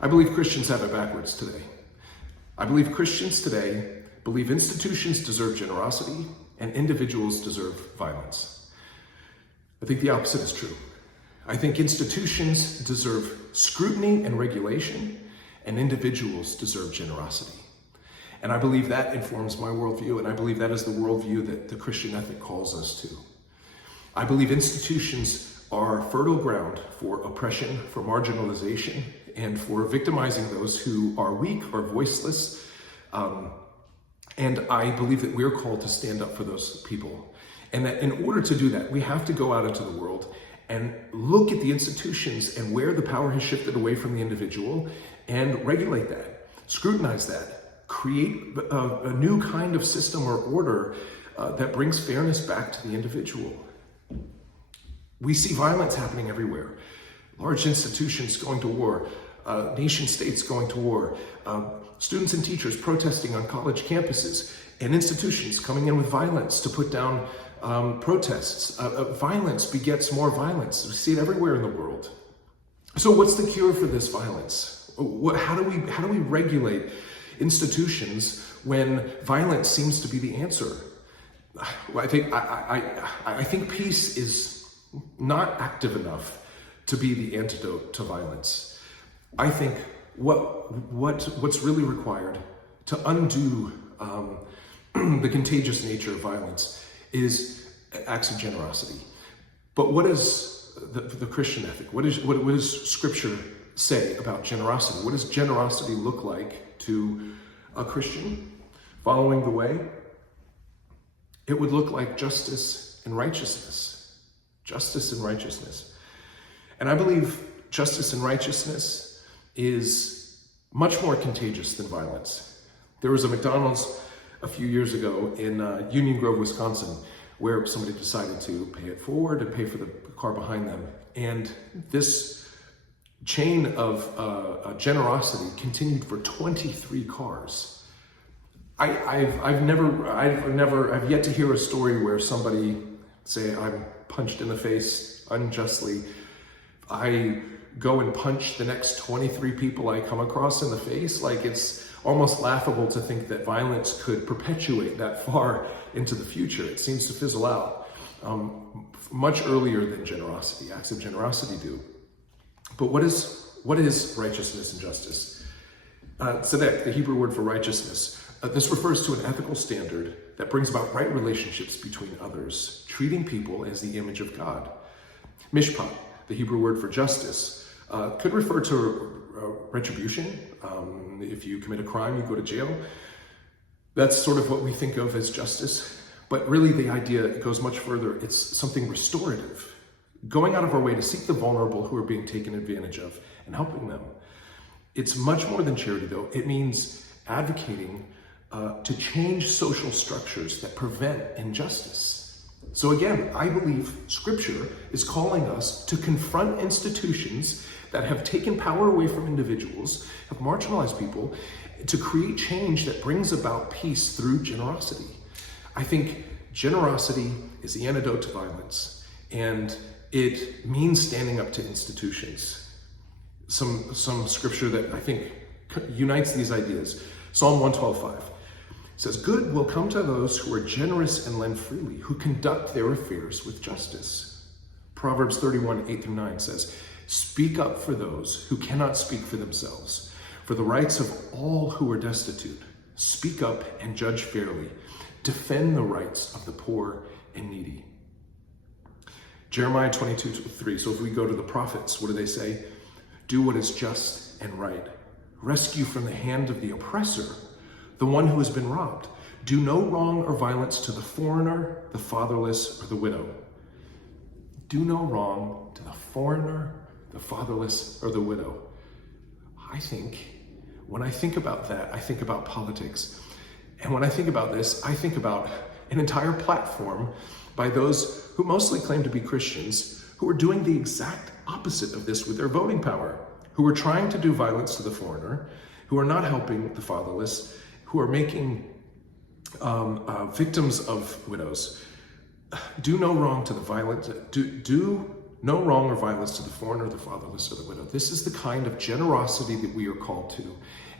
I believe Christians have it backwards today. I believe Christians today believe institutions deserve generosity and individuals deserve violence. I think the opposite is true. I think institutions deserve scrutiny and regulation, and individuals deserve generosity. And I believe that informs my worldview, and I believe that is the worldview that the Christian ethic calls us to. I believe institutions are fertile ground for oppression, for marginalization, and for victimizing those who are weak or voiceless. And I believe that we're called to stand up for those people. And that in order to do that, we have to go out into the world and look at the institutions and where the power has shifted away from the individual and regulate that, scrutinize that, create a new kind of system or order that brings fairness back to the individual. We see violence happening everywhere. Large institutions going to war, nation states going to war, students and teachers protesting on college campuses, and institutions coming in with violence to put down protests. Violence begets more violence. We see it everywhere in the world. So what's the cure for this violence? How do we regulate institutions when violence seems to be the answer? I think peace is not active enough to be the antidote to violence. I think what's really required to undo the contagious nature of violence is acts of generosity. But what is the Christian ethic? What does Scripture say about generosity? What does generosity look like to a Christian following the way? It would look like justice and righteousness. Justice and righteousness. And I believe justice and righteousness is much more contagious than violence. There was a McDonald's a few years ago in Union Grove, Wisconsin, where somebody decided to pay it forward and pay for the car behind them. And this chain of generosity continued for 23 cars. I've yet to hear a story where somebody say, I'm punched in the face unjustly. I go and punch the next 23 people I come across in the face. Like, it's almost laughable to think that violence could perpetuate that far into the future. It seems to fizzle out much earlier than generosity, acts of generosity do. But what is righteousness and justice? Tzedek, the Hebrew word for righteousness, this refers to an ethical standard that brings about right relationships between others, treating people as the image of God. Mishpat, the Hebrew word for justice, could refer to retribution. If you commit a crime, you go to jail. That's sort of what we think of as justice. But really the idea goes much further. It's something restorative. Going out of our way to seek the vulnerable who are being taken advantage of and helping them. It's much more than charity, though. It means advocating to change social structures that prevent injustice. So again, I believe Scripture is calling us to confront institutions that have taken power away from individuals, have marginalized people, to create change that brings about peace through generosity. I think generosity is the antidote to violence, and it means standing up to institutions. Some scripture that I think unites these ideas. Psalm 112:5 says, "Good will come to those who are generous and lend freely, who conduct their affairs with justice." Proverbs 31:8-9 says, "Speak up for those who cannot speak for themselves, for the rights of all who are destitute. Speak up and judge fairly. Defend the rights of the poor and needy." Jeremiah 22:3. So if we go to the prophets, what do they say? "Do what is just and right. Rescue from the hand of the oppressor the one who has been robbed. Do no wrong or violence to the foreigner, the fatherless, or the widow." Do no wrong to the foreigner, the fatherless, or the widow. When I think about that, I think about politics. And when I think about this, I think about an entire platform by those who mostly claim to be Christians, who are doing the exact opposite of this with their voting power, who are trying to do violence to the foreigner, who are not helping the fatherless, who are making victims of widows. Do no wrong to the violent. Do No wrong or violence to the foreigner, the fatherless, or the widow. This is the kind of generosity that we are called to.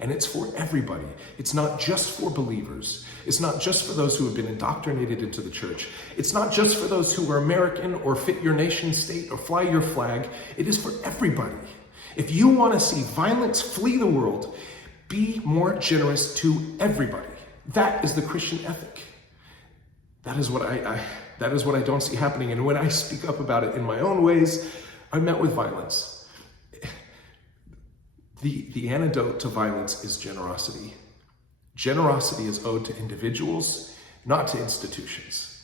And it's for everybody. It's not just for believers. It's not just for those who have been indoctrinated into the church. It's not just for those who are American or fit your nation state or fly your flag. It is for everybody. If you want to see violence flee the world, be more generous to everybody. That is the Christian ethic. That is what I don't see happening. And when I speak up about it in my own ways, I'm met with violence. The antidote to violence is generosity. Generosity is owed to individuals, not to institutions.